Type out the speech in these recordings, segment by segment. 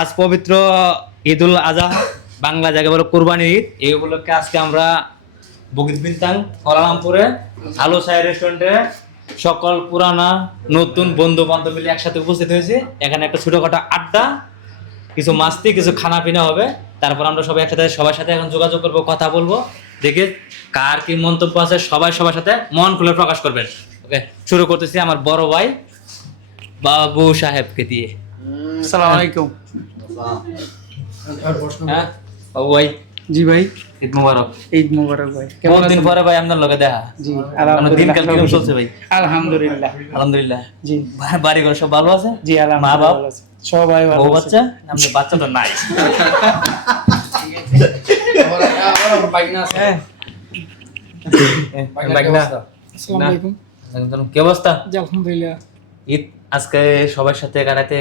আজ পবিত্র ঈদুল আজহা, বাংলা জায়গায় বলে কোরবানির ঈদ। এই উপলক্ষে আজকে আমরা বগিত বিনতাং কুয়ালালামপুরে আলো সাই রেস্টুরেন্টে সকল পুরানা নতুন বন্ধু বান্ধব মিলে একসাথে উপস্থিত হয়েছি। এখানে একটা ছোটখাটো আড্ডা, কিছু মাস্তি, কিছু খানা পিনা হবে। তারপর আমরা সবাই একসাথে সবার সাথে এখন যোগাযোগ করবো, কথা বলবো, দেখে কার কি মন্তব্য আছে সবাই সবার সাথে মন খুলে প্রকাশ করবেন। ওকে, শুরু করতেছি আমার বড় ভাই বাবু সাহেবকে দিয়ে। আসসালামু আলাইকুম। হ্যাঁ বাবু ভাই। জি ভাই, ঈদ মুবারক। ঈদ মোবারক ভাই। কেমন দিন পরে ভাই আপনার লগে দেখা? জি দিনকাল কিরকম চলছে ভাই? আলহামদুলিল্লাহ। আলহামদুলিল্লাহ। জি বাড়ি ঘর সব ভালো আছে? জি মা আলহামদুলিল্লাহ বাপ ভালো আছে। সবাই ভালো বউ আছে। বাচ্চা? আমাদের বাচ্চা তো নাই। হ্যাঁ। বাইকনা। আসসালামু আলাইকুম। কি অবস্থা? জি আলহামদুলিল্লাহ। ঈদ আজকে সবার সাথে কাটাতে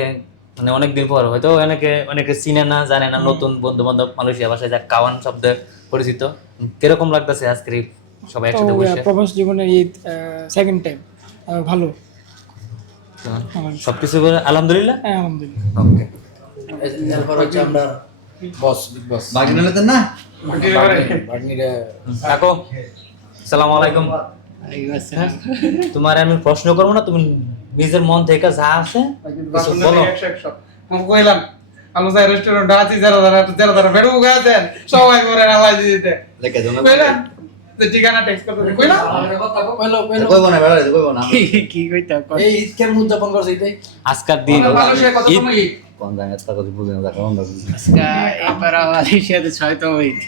মানে অনেকদিন পর, হয়তো অনেকে চিনে না, জানে না, নতুন বন্ধু বান্ধব মালয়েশিয়া ভাষায় যা কাওয়ান শব্দে পরিচিত। কিরকম লাগতেছে আজকের ঈদ সবাই একসাথে বসে? প্রবাস জীবনের ঈদ সেকেন্ড টাইম, ভালো। সবকিছু বলে আলহামদুলিল্লাহ। হ্যাঁ আলহামদুলিল্লাহ। ওকে, এরপর হচ্ছে আমরা বস বিগ বস বাগিনা লেতেন না বাগনিরে কাকু আসসালামু আলাইকুম। তোমার আমি প্রশ্ন করবো না, তুমি নিজের মন থেকে যা আছে কিছু বলো। কইলাম আলো সাই রেস্টুরেন্ট আছে, যারা বেড়ু গেছেন সবাই করে আলাই দিতে লেখা জমা কইলাম যে ঠিকানা টেক্সট করতে কইলাম কইবো না বেড়া কইবো না কি কইতা এই ঈদ কেমন উদযাপন করছে এটাই আজকের দিন মালয়েশিয়া কত ঈদ সময় ঈদ? কোন জায়গা তা কথা বুঝেন না কোন এবার মালয়েশিয়াতে 6তম ঈদ।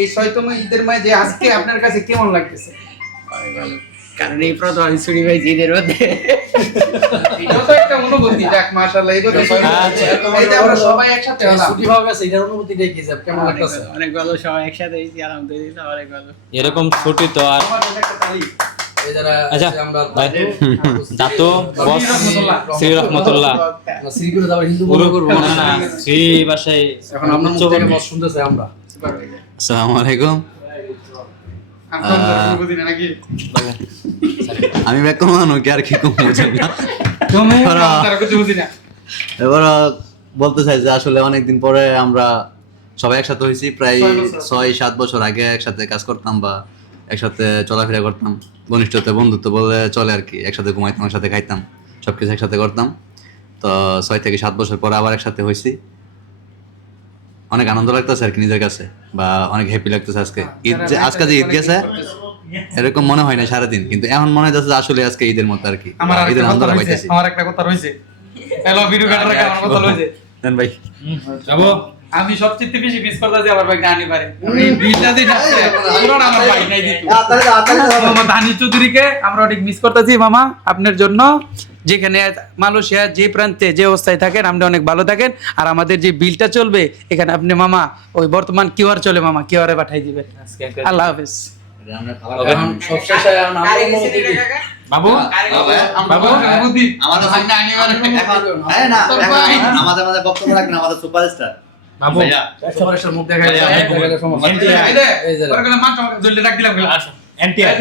এই 6তম ঈদের মাঝে যে আজকে আপনার কাছে কেমন লাগতেছে? কারণ এই প্রথম ছুরি ভাই ঈদের মধ্যে এটাও তো একটা অনুভূতি। যাক মাশাআল্লাহ, এগুলো এই যে আমরা সবাই একসাথে হলাম। ছুটি পাওয়া গেছে এটার অনুভূতিটা কি যাব কেমন লাগতেছে? অনেক ভালো, সবাই একসাথে হয়েছি, আলহামদুলিল্লাহ অনেক ভালো। এরকম ছুটি তো আর আমার জন্য একটা তালি। এই যারা আচ্ছা আছে আমরা ভাই, দাতো বস শ্রী রহমতুল্লাহ শ্রীগুলো আবার হিন্দু পুরো বলে করব না না শ্রী ভাষায় এখন আমরা মুখ থেকে বস শুনতেছে আমরা আসসালামু আলাইকুম আপনার অনুভূতি নাকি? আমি ব্যাক কমানো কি আর কি কম বুঝেন না তুমি তারা- আপনারা কিছু বুঝি না। এবার বলতে চাই যে আসলে অনেকদিন পরে আমরা সবাই একসাথে হয়েছি। প্রায় 6-7 বছর আগে একসাথে কাজ করতাম বা একসাথে চলাফেরা করতাম, ঘনিষ্ঠতা বন্ধুত্ব বলে চলে আর কি। একসাথে ঘুমাইতাম, একসাথে খাইতাম, সবকিছু একসাথে করতাম। তো 6 থেকে 7 বছর পরে আবার একসাথে হয়েছি। অনেক আনন্দ লাগতেছে আর কি নিজের কাছে, বা অনেক হ্যাপি লাগতেছে আজকে ঈদ যে আজকে যে ঈদ গেছে এরকম মনে হয় না সারাদিন, কিন্তু এখন মনে হচ্ছে যে আসলে আজকে ঈদের মতো আর কি। আমার ঈদের একটা আনন্দ কথা পাইতেছি। রয়েছে, আমার একটা কথা রয়েছে। হ্যালো ভিডিও কাটার আগে আমার কথা রয়েছে। দেন ভাই যাবো। আমি সবচেয়ে বেশি মিস করতেছি আমার ভাই গানি পারে। এই বিলটা দিন আসছে পুরো আমার ভাই নাই দিত। মামা দানি চৌধুরীকে আমরা অনেক মিস করতেছি মামা, আপনার জন্য। যেখানে মালয়েশিয়া যে প্রান্তে যে অবস্থায় থাকেন আপনি অনেক ভালো থাকেন। আর আমাদের যে বিলটা চলবে এখানে আপনি মামা ওই বর্তমান কিউআর চলে মামা, কিউআরে পাঠাই দিবেন। আল্লাহ হাফেজ। এখন সবশেষে এখন আমরা অনুমতি দিই। বাবু বাবু বুদ্ধি আমাদের ভাই না হ্যাঁ না আমাদের মাঝে বক্তব্য রাখবেন, আমাদের সুপারস্টার বাবু সুপারস্টার মুখ দেখা যায় এই যে, সমস্যা NTR এই যে ওরা গেলে মাত্র জলদি ডাক দিলাম গেল। এনটিআর